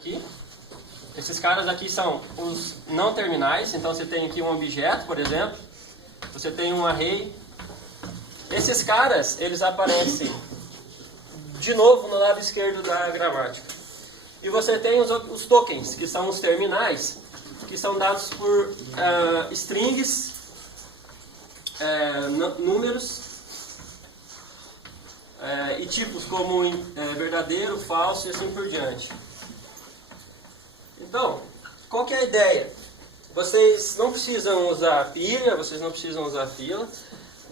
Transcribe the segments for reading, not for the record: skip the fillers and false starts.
aqui. Esses caras aqui são os não terminais. Então você tem aqui um objeto, por exemplo. Você tem um array. Esses caras, eles aparecem de novo no lado esquerdo da gramática. E você tem os tokens, que são os terminais, que são dados por strings, números, e tipos como verdadeiro, falso e assim por diante. Então, qual que é a ideia? Vocês não precisam usar pilha, vocês não precisam usar fila.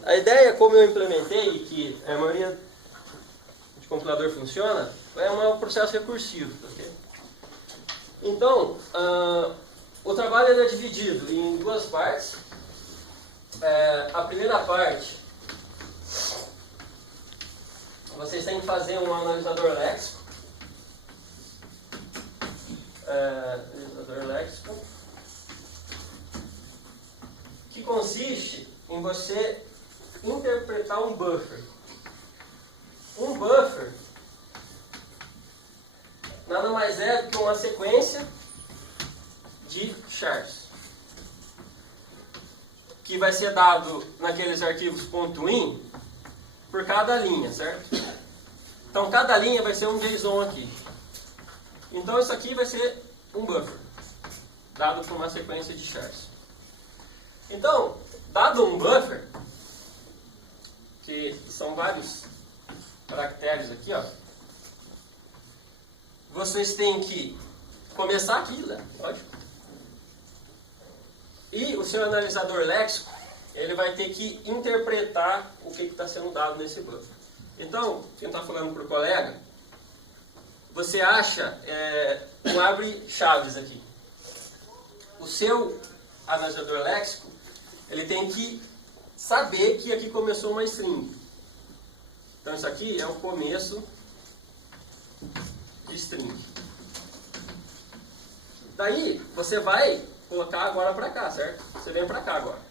A ideia, como eu implementei, e que a maioria de compilador funciona, é um processo recursivo. Okay? Então, o trabalho ele é dividido em duas partes. A primeira parte, vocês têm que fazer um analisador léxico. Que consiste em você interpretar um buffer. Um buffer nada mais é do que uma sequência de chars que vai ser dado naqueles arquivos .in por cada linha, certo? Então cada linha vai ser um JSON aqui. Então isso aqui vai ser um buffer dado por uma sequência de chars. Então, dado um buffer, que são vários caracteres aqui, ó, vocês têm que começar aqui, né? Lógico. E o seu analisador léxico, ele vai ter que interpretar o que está sendo dado nesse buffer. Então, quem está falando para o colega, você acha um abre-chaves aqui. O seu analisador léxico, ele tem que saber que aqui começou uma string. Então isso aqui é o começo de string. Daí você vai colocar agora para cá, certo? Você vem para cá agora.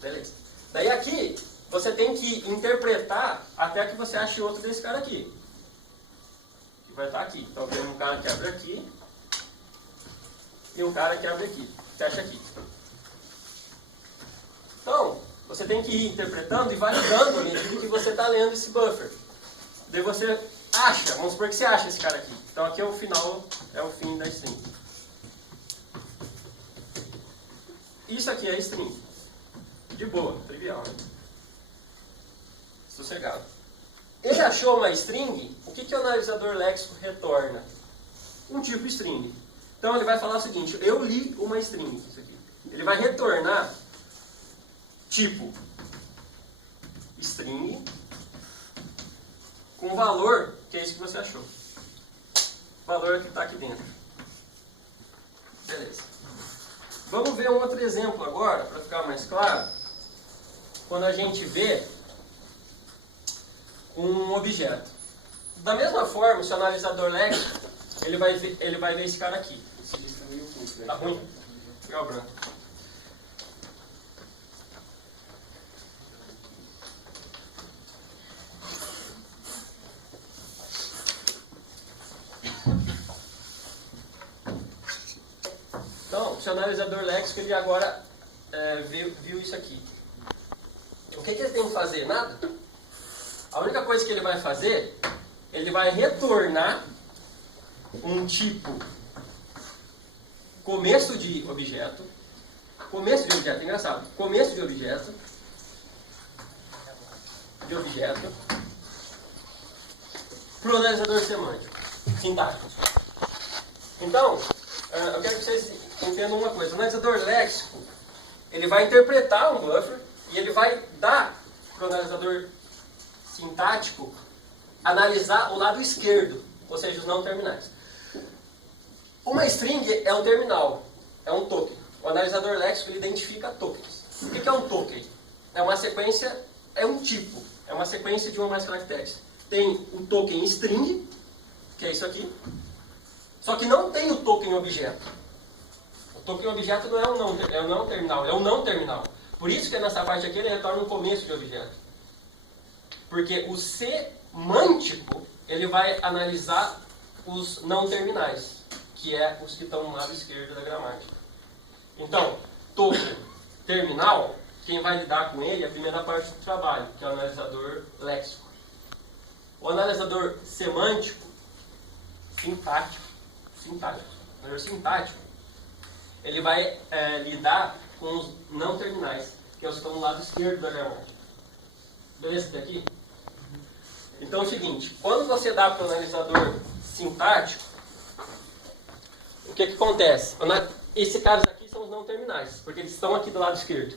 Beleza. Daí aqui você tem que interpretar até que você ache outro desse cara aqui. Que vai estar aqui. Então tem um cara que abre aqui e um cara que abre aqui. Fecha aqui. Então, você tem que ir interpretando e validando à medida que você está lendo esse buffer. Daí você acha, vamos supor que você acha esse cara aqui. Então aqui é o final, é o fim da string. Isso aqui é string. De boa, trivial, né? Sossegado. Ele achou uma string, o que o analisador léxico retorna? Um tipo string. Então ele vai falar o seguinte, eu li uma string, isso aqui. Ele vai retornar tipo string com valor, que é isso que você achou. O valor que está aqui dentro. Beleza. Vamos ver um outro exemplo agora, para ficar mais claro. Quando a gente vê um objeto. Da mesma forma, o seu analisador léxico, ele vai ver esse cara aqui. Tá ruim? Pegar o branco. Então, o seu analisador léxico, ele agora viu isso aqui. O que ele tem que fazer? Nada. A única coisa que ele vai fazer, ele vai retornar um tipo começo de objeto. Começo de objeto, engraçado. Começo de objeto. Para o analisador semântico. Sintático. Então, eu quero que vocês entendam uma coisa. O analisador léxico, ele vai interpretar um buffer e ele vai dar para o analisador sintático analisar o lado esquerdo, ou seja, os não terminais. Uma string é um terminal, é um token. O analisador léxico ele identifica tokens. O que é um token? É uma sequência, é um tipo, é uma sequência de uma ou mais caracteres. Tem o token string, que é isso aqui, só que não tem o token objeto. O token objeto não é um não terminal, é um não terminal. Por isso que nessa parte aqui ele retorna um começo de objeto. Porque o semântico, ele vai analisar os não terminais, que é os que estão no lado esquerdo da gramática. Então, token terminal, quem vai lidar com ele é a primeira parte do trabalho, que é o analisador léxico. O analisador semântico, sintático, ele vai lidar com os não terminais, que estão no lado esquerdo da gramática. Beleza até aqui? Então é o seguinte, quando você dá para o analisador sintático, o que acontece? Esses caras aqui são os não terminais, porque eles estão aqui do lado esquerdo.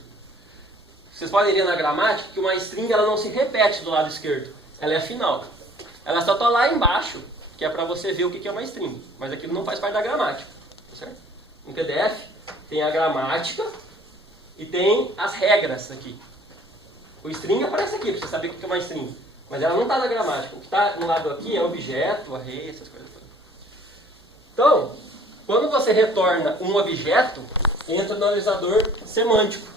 Vocês podem ver na gramática que uma string ela não se repete do lado esquerdo, ela é final. Ela só está lá embaixo, que é para você ver o que é uma string, mas aquilo não faz parte da gramática. Certo? No PDF tem a gramática e tem as regras aqui. O string aparece aqui, para você saber o que é uma string. Mas ela não está na gramática. O que está no lado aqui é objeto, array, essas coisas. Então, quando você retorna um objeto, entra no analisador semântico.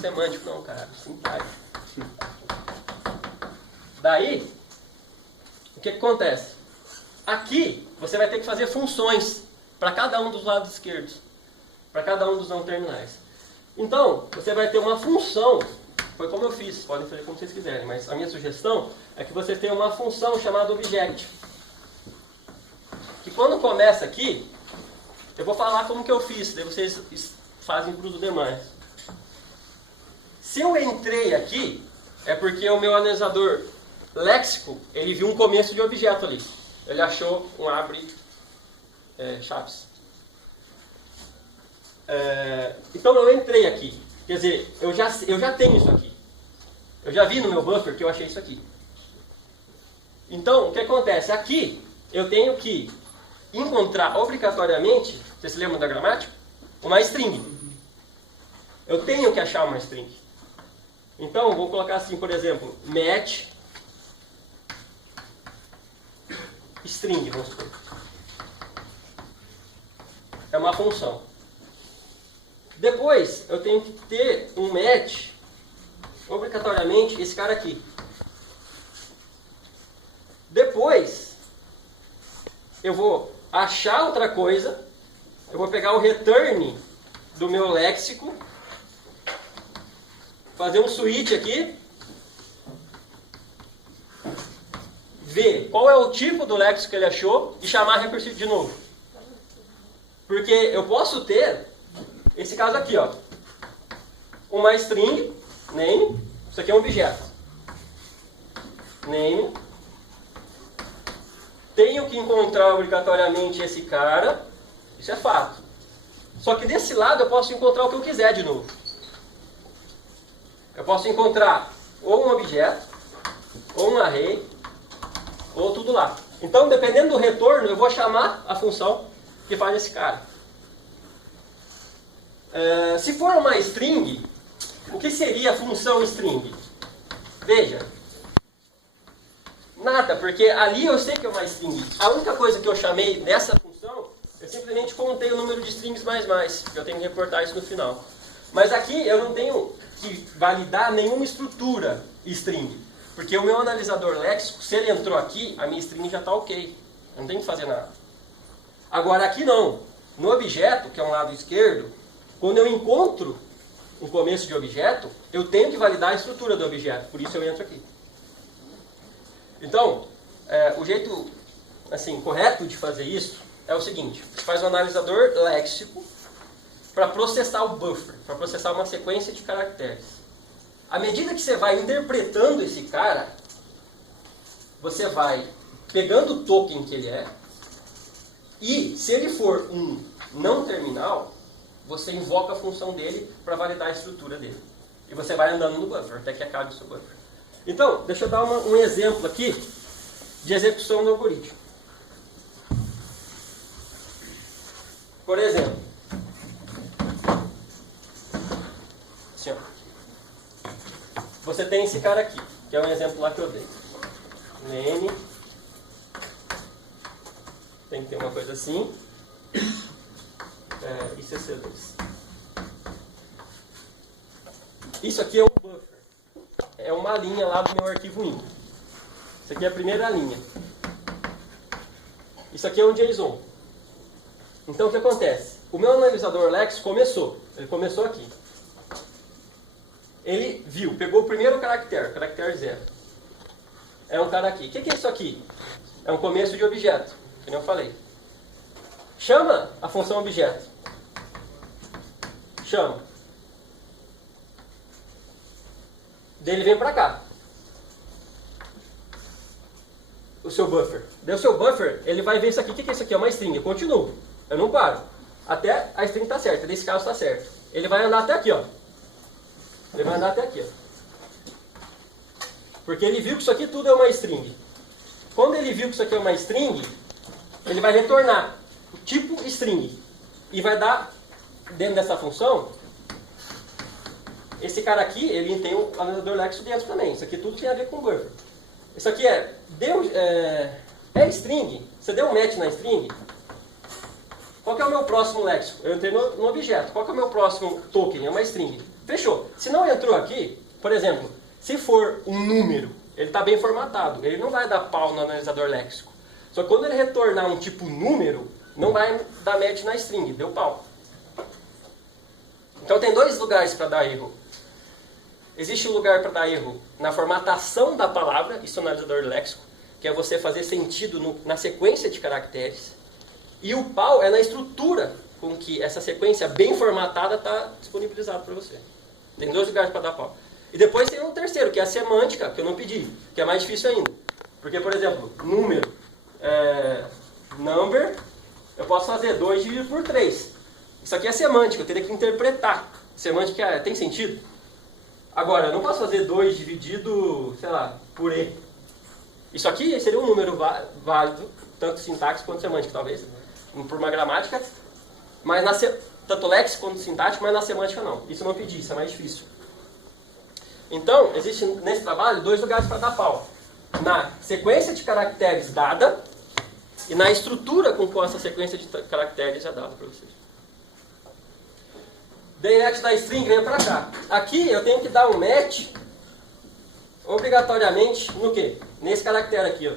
Semântico não, cara. Sintático. Daí, o que acontece? Aqui, você vai ter que fazer funções para cada um dos lados esquerdos. Para cada um dos não terminais. Então, você vai ter uma função, foi como eu fiz, podem fazer como vocês quiserem, mas a minha sugestão é que você tenha uma função chamada object. Que quando começa aqui, eu vou falar como que eu fiz, daí vocês fazem para os demais. Se eu entrei aqui, é porque o meu analisador léxico, ele viu um começo de objeto ali. Ele achou um abre chaves. Então eu entrei aqui. Quer dizer, eu já tenho isso aqui. Eu já vi no meu buffer que eu achei isso aqui. Então, o que acontece? Aqui, eu tenho que encontrar obrigatoriamente, vocês se lembram da gramática? Uma string. Eu tenho que achar uma string. Então, vou colocar assim, por exemplo, match string, vamos supor. É uma função. Depois, eu tenho que ter um match, obrigatoriamente, esse cara aqui. Depois, eu vou achar outra coisa, eu vou pegar o return do meu léxico, fazer um switch aqui, ver qual é o tipo do léxico que ele achou e chamar recursivo de novo. Porque eu posso ter esse caso aqui, ó, uma string, name, isso aqui é um objeto, name, tenho que encontrar obrigatoriamente esse cara, isso é fato. Só que desse lado eu posso encontrar o que eu quiser de novo. Eu posso encontrar ou um objeto, ou um array, ou tudo lá. Então, dependendo do retorno, eu vou chamar a função que faz esse cara. Se for uma string, o que seria a função string? Veja, nada, porque ali eu sei que é uma string. A única coisa que eu chamei nessa função, eu simplesmente contei o número de strings mais, porque eu tenho que reportar isso no final. Mas aqui eu não tenho que validar nenhuma estrutura string, porque o meu analisador léxico, se ele entrou aqui, a minha string já está ok. Eu não tenho que fazer nada. Agora aqui não. No objeto, que é um lado esquerdo, quando eu encontro um começo de objeto, eu tenho que validar a estrutura do objeto, por isso eu entro aqui. Então, o jeito assim, correto de fazer isso é o seguinte: você faz um analisador léxico para processar o buffer, para processar uma sequência de caracteres. À medida que você vai interpretando esse cara, você vai pegando o token que ele é, e se ele for um não terminal, você invoca a função dele para validar a estrutura dele. E você vai andando no buffer, até que acabe o seu buffer. Então, deixa eu dar um exemplo aqui de execução do algoritmo. Por exemplo, assim, ó, você tem esse cara aqui, que é um exemplo lá que eu dei. Name. Tem que ter uma coisa assim. E CC2. Isso aqui é um buffer. é uma linha lá do meu arquivo IN. Isso aqui é a primeira linha. Isso aqui é um JSON. Então o que acontece? O meu analisador Lex começou. Ele começou aqui. Ele viu, pegou o primeiro caractere 0. É um cara aqui. O que é isso aqui? É um começo de objeto, que nem eu falei. Chama a função objeto. Chama. Daí ele vem pra cá. O seu buffer. Daí o seu buffer, ele vai ver isso aqui. O que é isso aqui? É uma string. Eu continuo. Eu não paro. Até a string está certa. Nesse caso está certo. Ele vai andar até aqui, ó. Ele vai andar até aqui, ó. Porque ele viu que isso aqui tudo é uma string. Quando ele viu que isso aqui é uma string, ele vai retornar o tipo string. E vai dar, dentro dessa função, esse cara aqui, ele tem o analisador Lex dentro também. Isso aqui tudo tem a ver com buffer. Isso aqui é string. Você deu um match na string. Qual que é o meu próximo léxico? Eu entrei no objeto. Qual que é o meu próximo token? É uma string. Fechou. Se não entrou aqui, por exemplo, se for um número, ele está bem formatado. Ele não vai dar pau no analisador léxico. Só que quando ele retornar um tipo número, não vai dar match na string. Deu pau. Então tem dois lugares para dar erro. Existe um lugar para dar erro na formatação da palavra, isso é o analisador léxico, que é você fazer sentido na sequência de caracteres. E o pau é na estrutura com que essa sequência bem formatada está disponibilizada para você. Tem dois lugares para dar pau. E depois tem um terceiro, que é a semântica, que eu não pedi, que é mais difícil ainda. Porque, por exemplo, número, number, eu posso fazer 2 dividido por 3. Isso aqui é semântica, eu teria que interpretar. Semântica tem sentido? Agora, eu não posso fazer 2 dividido, sei lá, por E. Isso aqui seria um número válido, tanto sintaxe quanto semântica, talvez. Por uma gramática, mas tanto léxico quanto sintático, mas na semântica não. Isso eu não pedi, isso é mais difícil. Então, existe nesse trabalho dois lugares para dar pau. Na sequência de caracteres dada e na estrutura com qual essa sequência de caracteres é dada para vocês. Dei match da string, vem para cá. Aqui eu tenho que dar um match obrigatoriamente no quê? Nesse caractere aqui, ó.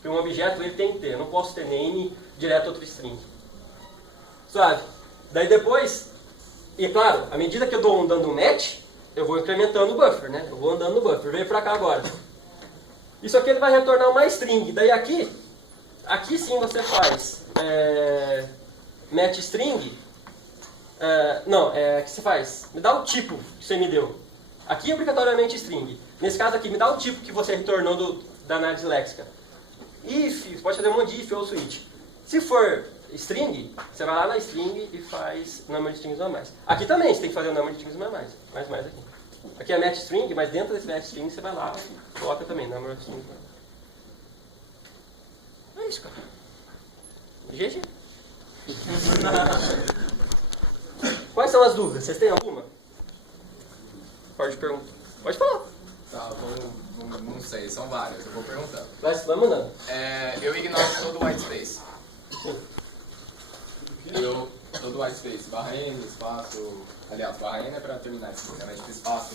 Que um objeto ele tem que ter. Eu não posso ter name direto a outro string. Suave. Daí depois, e claro, à medida que eu dou dando um match, eu vou incrementando o buffer, né? Eu vou andando no buffer. Vem pra cá agora. Isso aqui ele vai retornar uma string. Daí aqui sim você faz match string. Que você faz? Me dá o tipo que você me deu. Aqui é obrigatoriamente string. Nesse caso aqui, me dá o tipo que você retornou da análise léxica. If, você pode fazer um monte de if ou switch. Se for string, você vai lá na string e faz number de strings ou mais. Aqui também você tem que fazer o number de strings ou mais. Mais aqui. Aqui é match string, mas dentro desse match string você vai lá e coloca também number de strings. É isso, cara. GG. Quais são as dúvidas? Vocês têm alguma? Pode perguntar. Pode falar. Tá, não sei, são várias, eu vou perguntando. Vai mandando. Eu ignoro todo o white space. Todo white space, barra N, espaço. Aliás, barra N é pra terminar isso, né? Mas tipo espaço,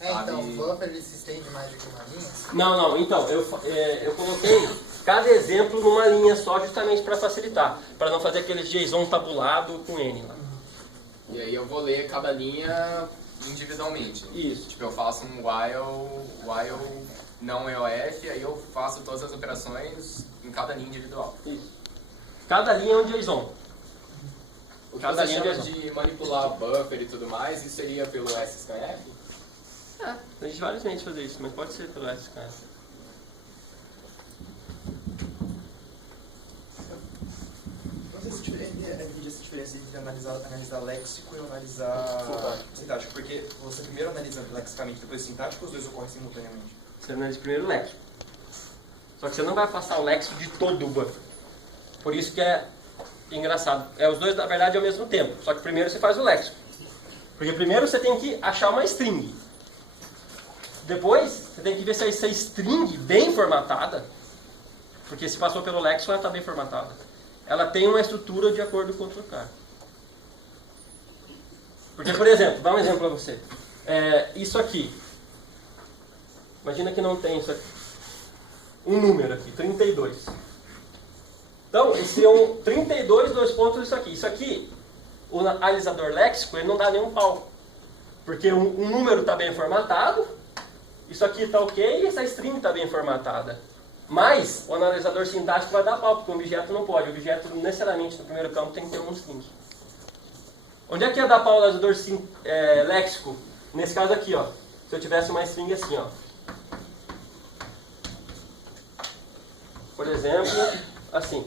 então o buffer ele se estende mais do que uma linha? Não, então, eu coloquei cada exemplo numa linha só justamente para facilitar, para não fazer aquele JSON tabulado com N lá. E aí eu vou ler cada linha individualmente. Isso. Tipo, eu faço um while não EOF, aí eu faço todas as operações em cada linha individual. Isso. Cada linha é um JSON. O que você chama de manipular buffer e tudo mais, isso seria pelo SSKF? Existe vários meios de fazer isso, mas pode ser pelo SSKF. Não sei se divide essa diferença entre analisar léxico e analisar sintático, porque você primeiro analisa lexicamente, depois sintático, os dois ocorrem simultaneamente. Você analisa primeiro o léxico. Só que você não vai passar o léxico de todo o buffer. Por isso que é engraçado. Os dois, na verdade, ao mesmo tempo. Só que primeiro você faz o léxico. Porque primeiro você tem que achar uma string. Depois você tem que ver se essa string bem formatada, porque se passou pelo léxico, ela está bem formatada. Ela tem uma estrutura de acordo com o outro cara. Porque, por exemplo, dá um exemplo para você. isso aqui. Imagina que não tem isso aqui. Um número aqui, 32. Então, esses seriam 32, 2 pontos, isso aqui. Isso aqui, o analisador léxico, ele não dá nenhum pau. Porque um número está bem formatado, isso aqui está ok e essa string está bem formatada. Mas o analisador sintático vai dar pau, porque o objeto não pode. O objeto, necessariamente, no primeiro campo, tem que ter um string. Onde é que ia dar pau o analisador léxico? Nesse caso aqui, ó. Se eu tivesse uma string assim, ó. Por exemplo, assim.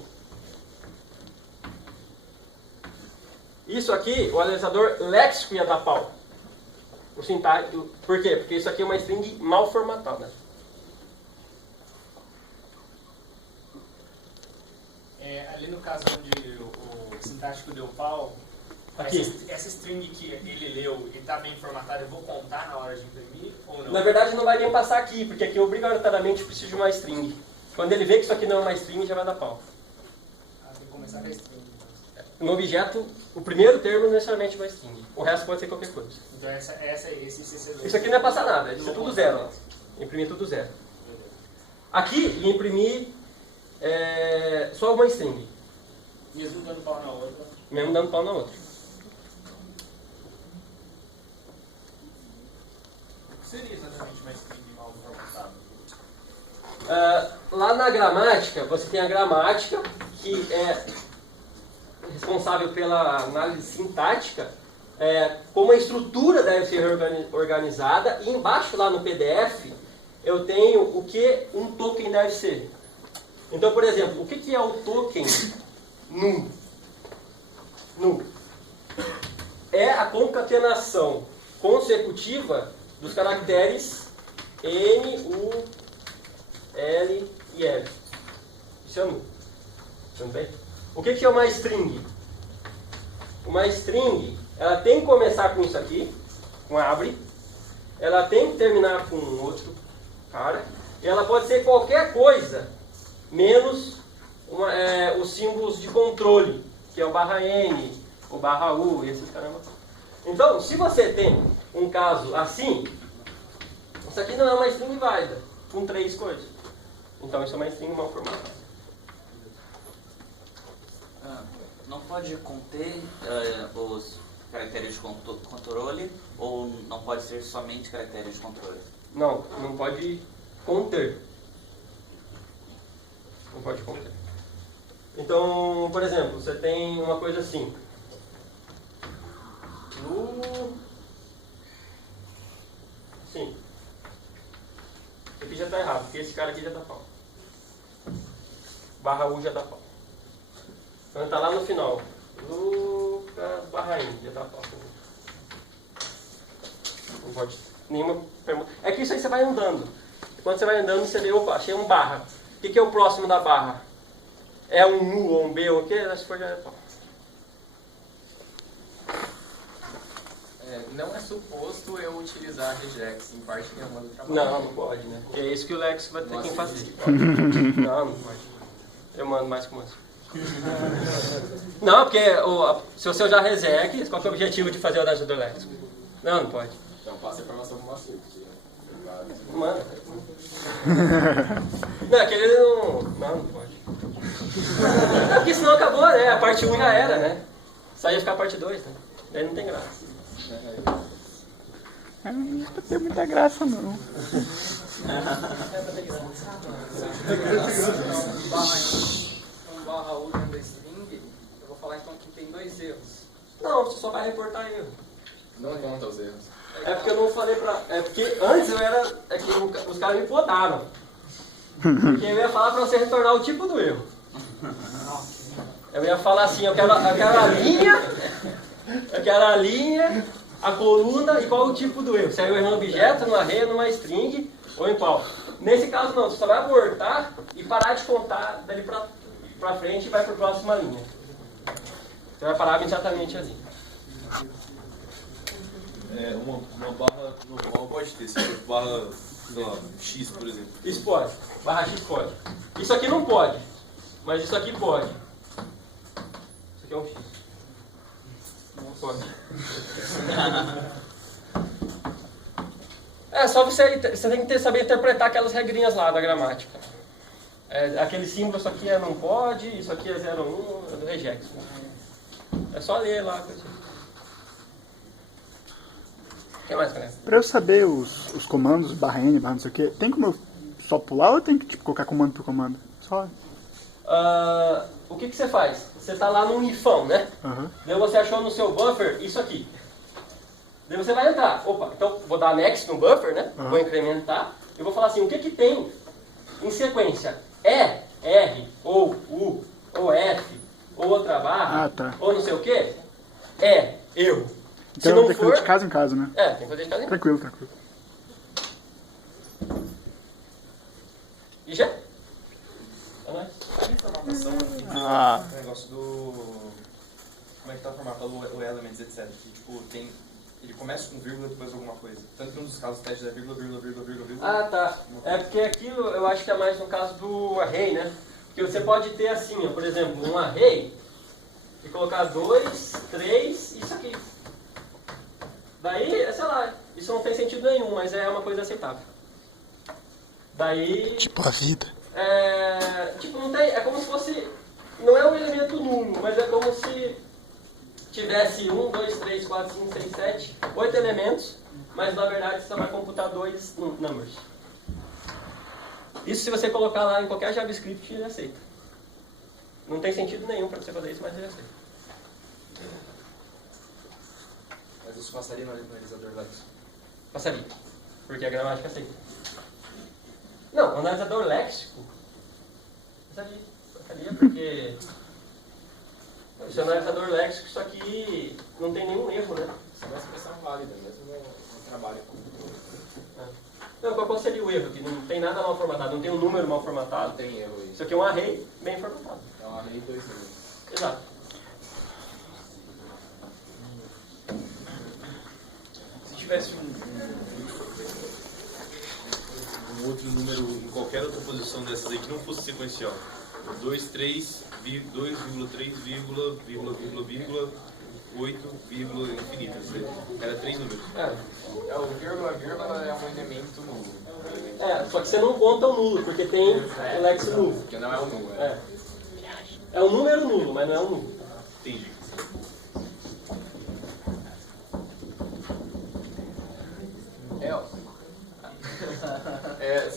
Isso aqui, o analisador léxico ia dar pau. O sintático. Por quê? Porque isso aqui é uma string mal formatada. Ali no caso onde o sintático deu pau, Aqui. essa string que ele leu, ele está bem formatada, eu vou contar na hora de imprimir ou não? Na verdade, não vai nem passar aqui, porque aqui obrigatoriamente precisa de uma string. Quando ele vê que isso aqui não é uma string, já vai dar pau. Tem que começar com a string. No objeto, o primeiro termo necessariamente é uma string. O resto pode ser qualquer coisa. Então esse CC2... Isso aqui não é passar nada, isso é tudo zero. Ó. Imprimir tudo zero. Aqui, ia imprimir só uma string. Mesmo dando pau na outra. Mesmo dando pau na outra. O que seria exatamente uma string mal formatada? Lá na gramática, você tem a gramática, que é responsável pela análise sintática, como a estrutura deve ser organizada, e embaixo lá no PDF eu tenho o que um token deve ser. Então, por exemplo, o que é o token nu? Nu é a concatenação consecutiva dos caracteres N, U, L e L. Isso é nu. Também. O que é uma string? Uma string, ela tem que começar com isso aqui, com abre. Ela tem que terminar com outro cara. E ela pode ser qualquer coisa, menos os símbolos de controle, que é o /N, o /U e esses caramba. Então, se você tem um caso assim, isso aqui não é uma string válida, com 3 coisas. Então, isso é uma string mal formatada. Não pode conter os caracteres de controle ou não pode ser somente caracteres de controle? Não, não pode conter. Não pode conter. Então, por exemplo, você tem uma coisa assim. Sim. Isso aqui já está errado, porque esse cara aqui já dá pau. /U já dá pau. Então está lá no final. Lucas /N já dá pau. Não pode nenhuma pergunta. É que isso aí você vai andando. Quando você vai andando, você vê, opa, achei um barra. O que é o próximo da barra? É um nu ou um B ou o quê? Se for já é pau. Não é suposto eu utilizar regex em parte nenhuma do trabalho. Não pode, né? Porque é isso que o Lex vai ter que fazer. Não pode. Eu mando mais com você. Não, porque se você usar regex, qual que é o objetivo de fazer o analisador léxico? Não pode. Então passa a informação para o Macio. Manda. Não, aquele não pode. Porque senão acabou, né? A parte 1 já era, né? Só ia ficar a parte 2, né? Daí não tem graça. Não tem muita graça, não. Um /U dentro da string, eu vou falar então que tem 2 erros. Não, você só vai reportar erro. Não conta os erros. É porque eu não falei É porque antes eu era. É que os caras me podaram. Porque eu ia falar pra você retornar o tipo do erro. Eu ia falar assim, eu quero a linha. Eu quero a linha, a coluna e qual o tipo do erro. Se é o erro no objeto, no array, numa string ou em qual. Nesse caso não, você só vai abortar e parar de contar dali pra frente e vai para a próxima linha. Você vai parar exatamente ali. Uma barra normal pode ter, se for barra, sei lá, X, por exemplo. Isso pode. Barra X pode. Isso aqui não pode. Mas isso aqui pode. Isso aqui é um X. Não pode. É só você tem que saber interpretar aquelas regrinhas lá da gramática. Aquele símbolo, isso aqui é não pode, isso aqui é 01, é do regex. É só ler lá. O que mais, galera? Pra eu saber os comandos, barra N, barra não sei o que, tem como eu só pular ou eu tenho que tipo, colocar comando por comando? Só. O que você faz? Você tá lá num ifão, né? Uhum. Daí você achou no seu buffer isso aqui. Daí você vai entrar. Opa, então vou dar next no buffer, né? Uhum. Vou incrementar. E vou falar assim, o que tem em sequência? E, R, ou U, ou F, ou outra barra, tá. ou não sei o que? Erro. Então Se não tem que for... fazer de casa em casa, né? tem que fazer de casa em casa. Tranquilo. E já? É nóis. Informação aqui Ah. o negócio do. Como é que tá formatado o elements, etc. Que tipo, tem. Ele começa com vírgula e depois alguma coisa. Tanto que um dos casos testes é vírgula. Ah, tá. É porque aqui eu acho que é mais no caso do array, né? Porque você pode ter assim, ó, por exemplo, um array e colocar 2, 3, isso aqui. Daí, sei lá, isso não tem sentido nenhum, mas é uma coisa aceitável. Daí... Tipo a vida. Tipo, não tem... É como se fosse... Não é um elemento nulo, mas é como se tivesse 1, 2, 3, 4, 5, 6, 7, 8 elementos, mas na verdade você só vai computar 2 numbers. Isso se você colocar lá em qualquer JavaScript, ele aceita. Não tem sentido nenhum para você fazer isso, mas ele aceita. Mas isso passaria no analisador léxico? Passaria, porque a gramática aceita. Não, o analisador léxico passaria porque esse analisador léxico, isso aqui não tem nenhum erro, né? Isso é uma expressão válida, mesmo no trabalho. Não, qual seria o erro? Que não tem nada mal formatado, não tem um número mal formatado. Não tem erro aí. Isso aqui é um array bem formatado. É um array 2 números. Exato. Se tivesse um outro número em qualquer outra posição dessas aí que não fosse sequencial, 2, 3, 2,3, vírgula, 8, vírgula, infinito. Era 3 números. O vírgula é um elemento nulo. Só que você não conta o nulo, porque tem o lex nulo. Porque não é um nulo. É um número nulo, mas não é um nulo. Entendi.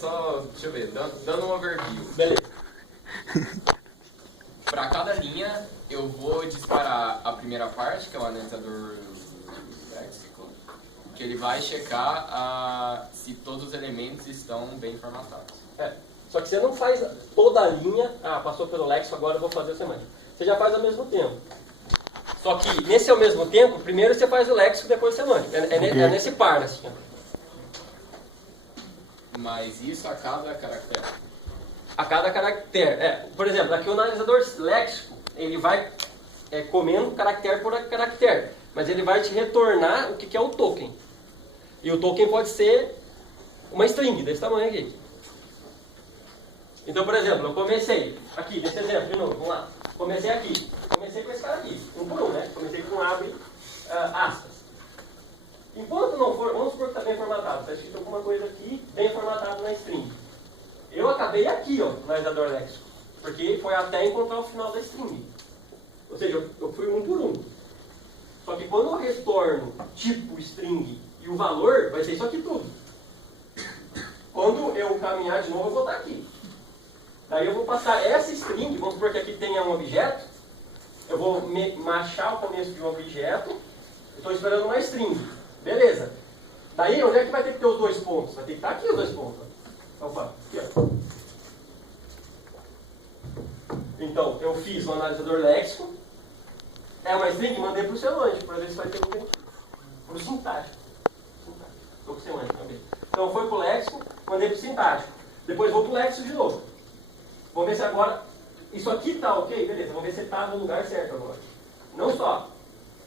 Só, deixa eu ver, dando um overview. Beleza. Para cada linha, eu vou disparar a primeira parte, que é o analisador léxico, que ele vai checar se todos os elementos estão bem formatados. Só que você não faz toda a linha, passou pelo léxico, agora eu vou fazer o semântico. Você já faz ao mesmo tempo. Só que nesse ao mesmo tempo, primeiro você faz o léxico, depois o semântico. É nesse par, assim. Mas isso a cada caractere. A cada caractere. Por exemplo, aqui o analisador léxico, ele vai comendo caractere por caractere. Mas ele vai te retornar o que é o token. E o token pode ser uma string desse tamanho aqui. Então, por exemplo, eu comecei aqui, nesse exemplo, de novo, vamos lá. Comecei aqui. Comecei com esse cara aqui, um por um, né? Comecei com abre aspas. Enquanto não for, vamos supor que está bem formatado, está escrito alguma coisa aqui, bem formatado na string. Eu acabei aqui, ó, no analisador léxico, porque foi até encontrar o final da string. Ou seja, eu fui um por um. Só que quando eu retorno tipo string e o valor, vai ser isso aqui tudo. Quando eu caminhar de novo, eu vou estar aqui. Daí eu vou passar essa string, vamos supor que aqui tenha um objeto, eu vou machar o começo de um objeto, eu estou esperando uma string. Beleza. Daí, onde é que vai ter que ter os 2 pontos? Vai ter que estar aqui os 2 pontos. Opa, aqui, ó. Então, eu fiz um analisador léxico, uma string, mandei para o semântico, para ver se vai ter para o sintático. Estou com o semântico também. Então, foi para o léxico, mandei para o sintático. Depois vou para o léxico de novo. Vamos ver se agora, isso aqui está ok? Beleza, vamos ver se está no lugar certo agora. Não só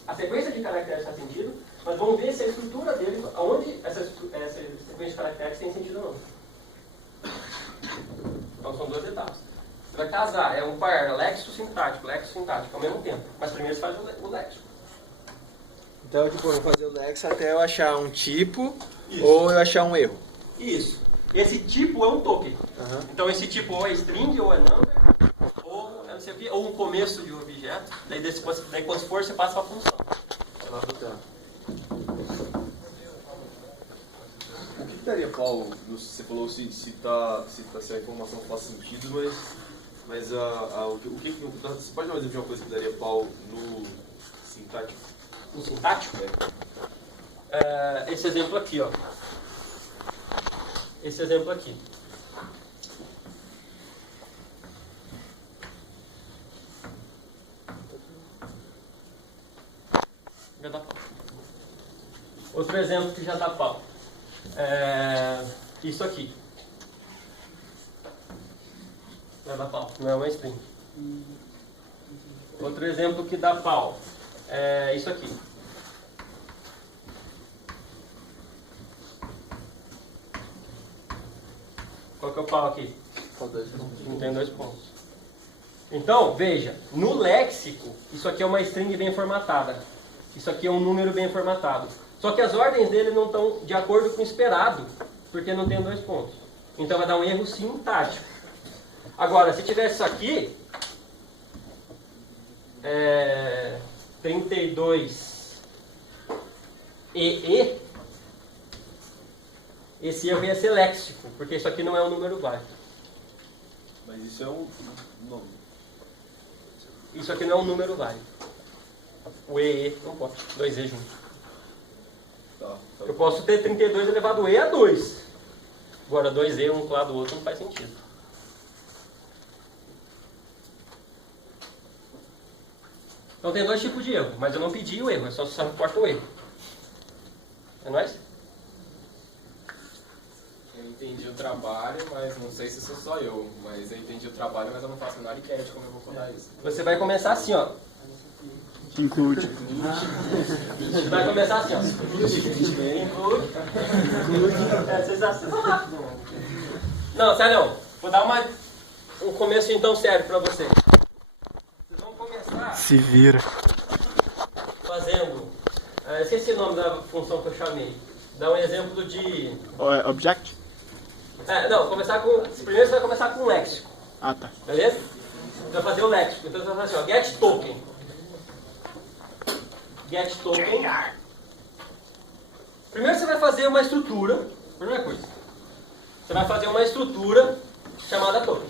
a sequência de caracteres faz sentido, mas vamos ver se a estrutura dele, aonde essa sequência de caracteres tem sentido ou não. Então são 2 etapas. Você vai casar, é um par léxico-sintático, ao mesmo tempo. Mas primeiro você faz o léxico. Então, tipo, eu vou fazer o léxico até eu achar um tipo, Isso. Ou eu achar um erro. Isso. Esse tipo é um token. Aham. Então esse tipo ou é string, ou é number, ou é não sei o quê, ou um começo de objeto. Daí quando for, você passa para a função. Sei lá, O que daria pau? Você falou se a informação faz sentido, mas você pode dar um exemplo de uma coisa que daria pau no sintático? no sintático? Esse exemplo aqui, ó. Esse exemplo aqui. Já dá pau. Outro exemplo que já dá pau. Isso aqui. Já dá pau, não é uma string. Outro exemplo que dá pau. Isso aqui. Qual que é o pau aqui? Não tem 2 pontos. Então, veja, no léxico, isso aqui é uma string bem formatada. Isso aqui é um número bem formatado. Só que as ordens dele não estão de acordo com o esperado, porque não tem 2 pontos. Então vai dar um erro sintático. Agora, se tivesse isso aqui, 32 EE, esse erro ia ser léxico, porque isso aqui não é um número válido. Mas isso é um... Não. Isso aqui não é um número válido. O EE não pode. 2E junto. Tá. Eu posso ter 32 elevado E a 2. Agora 2E, um lado do outro, não faz sentido. Então tem 2 tipos de erro, mas eu não pedi o erro, é só reporta o erro. É nóis? Eu entendi o trabalho, mas não sei se sou só eu. Mas eu entendi o trabalho, mas eu não faço a menor ideia de como eu vou codar isso. Você vai começar assim, ó. Include. Você vai começar assim, ó. Include. Vocês são rápidos. Não, sério não. Vou dar um começo então sério pra vocês. Vocês vão começar Se vira. fazendo... esqueci o nome da função que eu chamei. Dá um exemplo de... Object? não, começar com... Primeiro você vai começar com um léxico. Ah, tá. Beleza? Você vai fazer o léxico. Então você vai fazer assim, ó. Get token. Get token. Primeiro você vai fazer uma estrutura. Primeira coisa. Você vai fazer uma estrutura chamada token.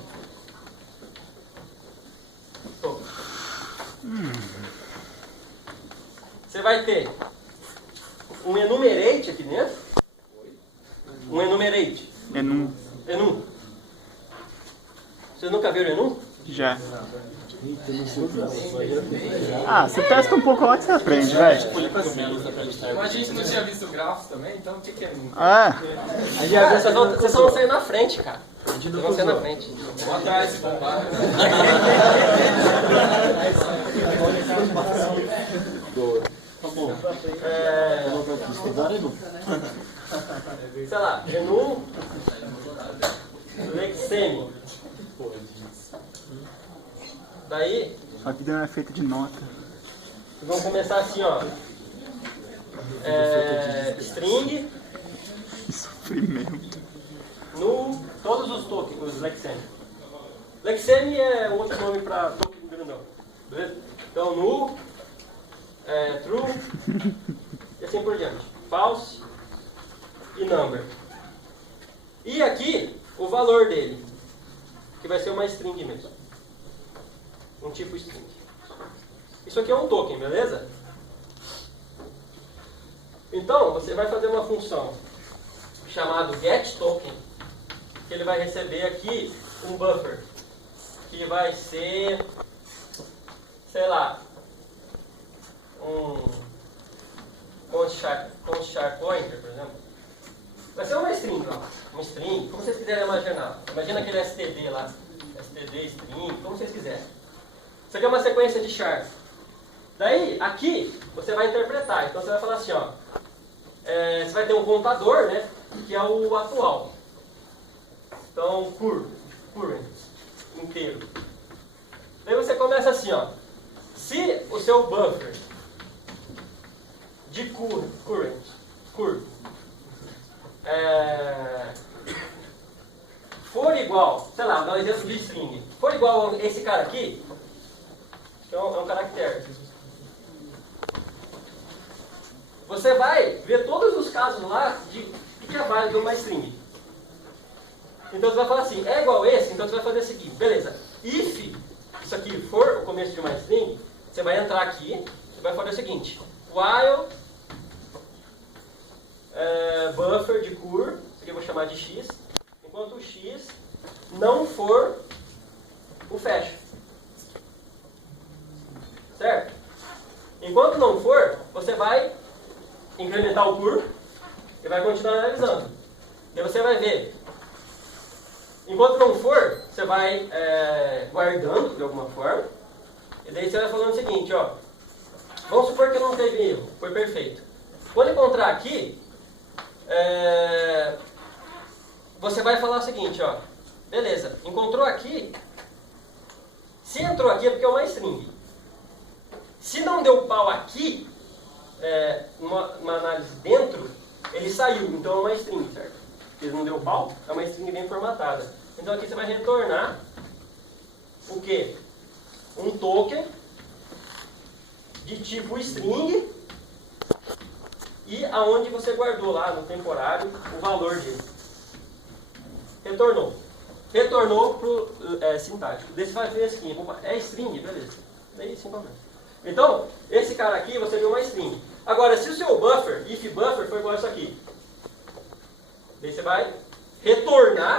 Token. Você vai ter um enumerate aqui dentro. Um enumerate. Enum. Enum. Vocês nunca viram enum? Já. Ah, você testa um pouco lá que você aprende, velho. Mas a gente não tinha visto grafos também, então o que é? Ah, Vocês vão sair na frente, cara. Vocês vão sair na frente. Vou atrás, vamos lá. Sei lá, enum, lexeme. Daí, a vida não é feita de nota. vocês vão começar assim, ó. String, Que sofrimento. no, todos os tokens, os lexeme. Lexeme é outro nome para token grandão. Beleza? Então, no, true, e assim por diante. False e number. E aqui, o valor dele, que vai ser uma string mesmo. Um tipo string. Isso aqui é um token, beleza? Então, você vai fazer uma função chamada getToken, que ele vai receber aqui um buffer, que vai ser, sei lá, um const pointer, por exemplo. Vai ser uma string, ó. Uma string, como vocês quiserem imaginar. Imagina aquele std lá. std, string, como vocês quiserem. Isso aqui é uma sequência de char. Daí, aqui, você vai interpretar. Então você vai falar assim, ó. Você vai ter um contador, né? Que é o atual. Então, current, inteiro. Daí você começa assim, ó. Se o seu buffer de current, for igual, sei lá, vou dar um exemplo de string, for igual a esse cara aqui, é um caractere. Você vai ver todos os casos lá de que é válido uma string. Então você vai falar assim, é igual a esse, então você vai fazer o seguinte, beleza, if isso aqui for o começo de uma string, você vai entrar aqui, você vai fazer o seguinte, while buffer de cur, isso aqui eu vou chamar de x, enquanto o x não for o fecha. Certo? Enquanto não for, você vai incrementar o cur e vai continuar analisando. E você vai ver. Enquanto não for, você vai guardando de alguma forma. E daí você vai falando o seguinte, ó. Vamos supor que não teve erro, foi perfeito. Quando encontrar aqui, você vai falar o seguinte, ó. Beleza, encontrou aqui. Se entrou aqui é porque é uma string. Se não deu pau aqui, uma análise dentro, ele saiu, então é uma string, certo? Se não deu pau, é uma string bem formatada. Então aqui você vai retornar o quê? Um token de tipo string e aonde você guardou lá no temporário o valor dele. Retornou. Retornou para o sintático. Daí você vai ver assim, é string, beleza. Daí sim começa. Então, esse cara aqui você viu uma string. Agora, se o seu buffer, if buffer, for igual a isso aqui, daí você vai retornar